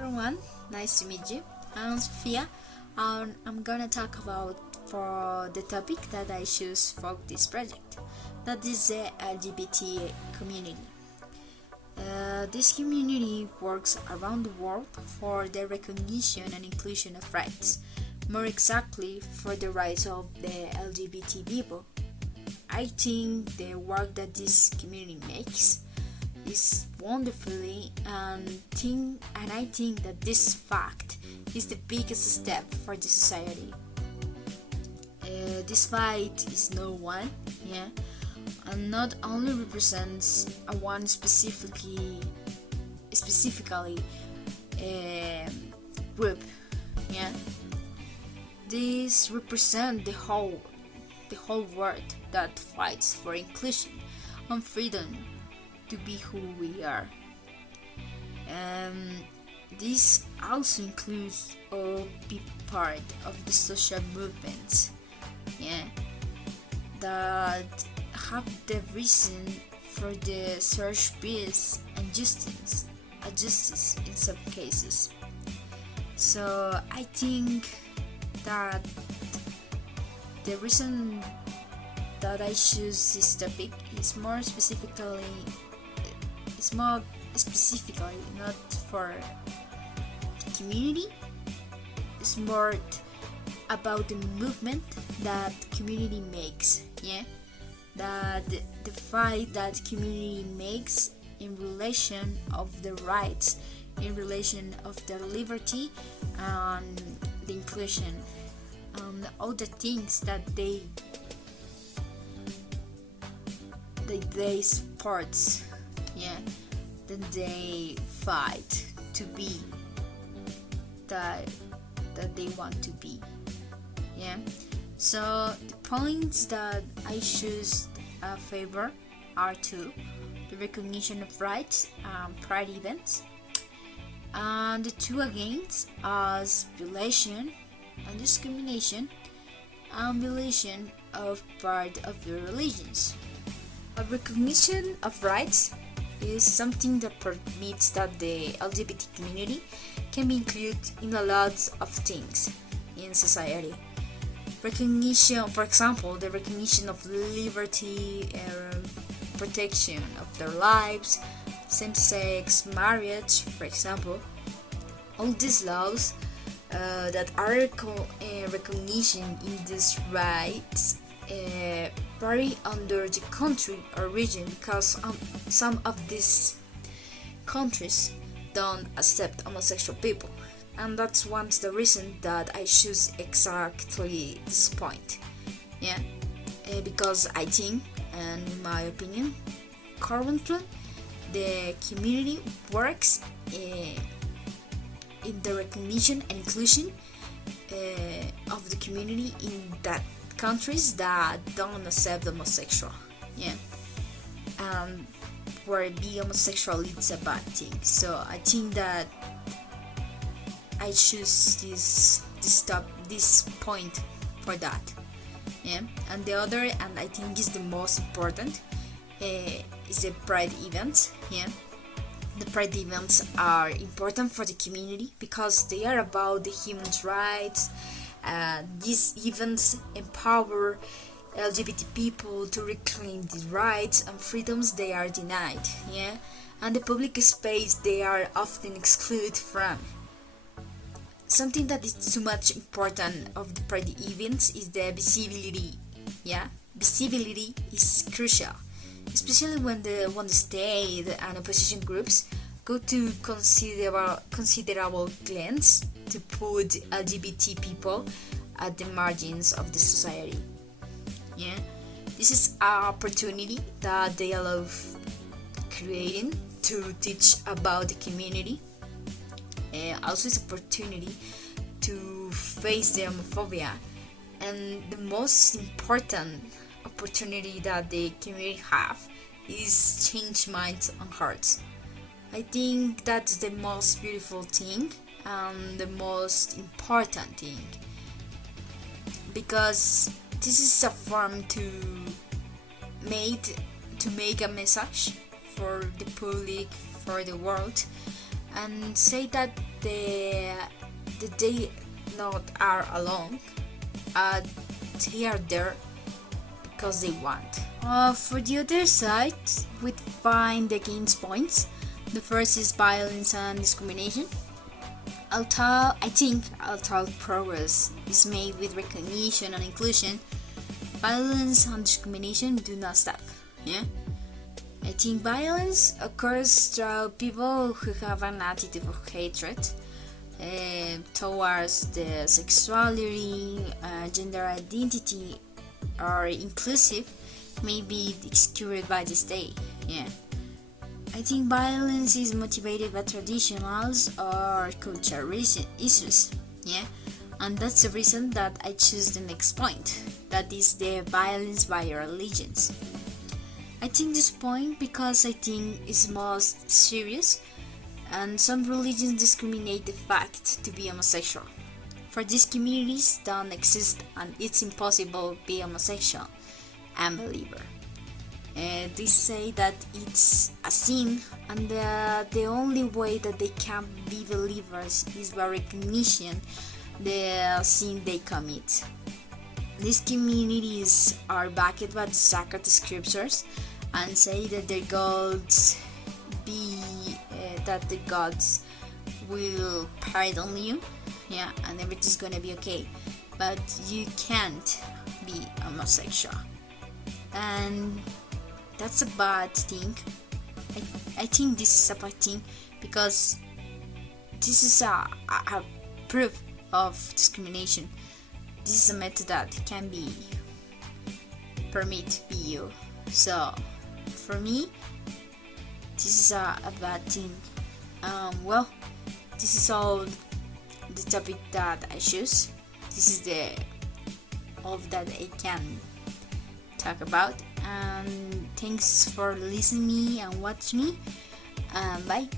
Everyone, nice to meet you. I'm Sophia, and I'm gonna talk about for the topic that I choose for this project. That is the LGBT community. This community works around the world for the recognition and inclusion of rights, more exactly for the rights of the LGBT people. I think the work that this community makes is wonderfully and I think that this fact is the biggest step for the society. This fight is no one, yeah, and not only represents a one specifically group, yeah. This represent the whole world that fights for inclusion and freedom to be who we are. Um, this also includes all be part of the social movements, yeah, that have the reason for the search peace and justice in some cases. So I think that the reason that I choose this topic is more specifically not for the community. It's more about the movement that community makes, yeah, that the fight that community makes in relation of the rights, in relation of the liberty and the inclusion, and all the things that they sports, yeah, that they fight to be that they want to be, yeah. So the points that I choose favor are two: the recognition of rights, pride events, and the two against as violation and discrimination and violation of part of the religions. A recognition of rights is something that permits that the LGBT community can be included in a lot of things in society. Recognition, for example, the recognition of liberty and protection of their lives, same-sex marriage, for example. All these laws that are recognition in these rights vary under the country or region because some of these countries don't accept homosexual people, and that's one of the reason that I choose exactly this point, yeah. Because I think, and in my opinion, currently the community works in the recognition and inclusion of the community in that countries that don't accept homosexual, yeah, where being homosexual is a bad thing. So I think that I choose this point for that, yeah. And the other, and I think is the most important, is the pride events, yeah. The pride events are important for the community because they are about the human rights. These events empower LGBT people to reclaim the rights and freedoms they are denied, yeah, and the public space they are often excluded from. Something that is too much important of the pride events is the visibility, yeah. Visibility is crucial, especially when the state and opposition groups go to considerable lengths to put LGBT people at the margins of the society. Yeah, this is an opportunity that they allow creating to teach about the community, and also it's opportunity to face the homophobia, and the most important opportunity that the community have is change minds and hearts. I think that's the most beautiful thing and the most important thing, because this is a form to make a message for the public, for the world, and say that the they not are alone. Uh, they are there because they want. For the other side, we find against points. The first is violence and discrimination. Although progress is made with recognition and inclusion, violence and discrimination do not stop. Yeah, I think violence occurs through people who have an attitude of hatred towards the sexuality, gender identity, or inclusive, may be excluded by the state. Yeah. I think violence is motivated by traditionals or cultural issues. Yeah. And that's the reason that I choose the next point. That is the violence by religions. I think this point because I think it's most serious, and some religions discriminate the fact to be homosexual. For these communities don't exist and it's impossible to be homosexual and believer. They say that it's a sin, and the only way that they can be believers is by recognition the sin they commit. These communities are backed by the sacred scriptures and say that their gods that the gods will pardon you, yeah, and everything's gonna be okay. But you can't be homosexual, and that's a bad thing. I think this is a bad thing because this is a proof of discrimination. This is a method that can be permit be you. So for me, this is a bad thing. Well, this is all the topic that I choose. This is the all that I can talk about. And thanks for listening me and watch me. Bye.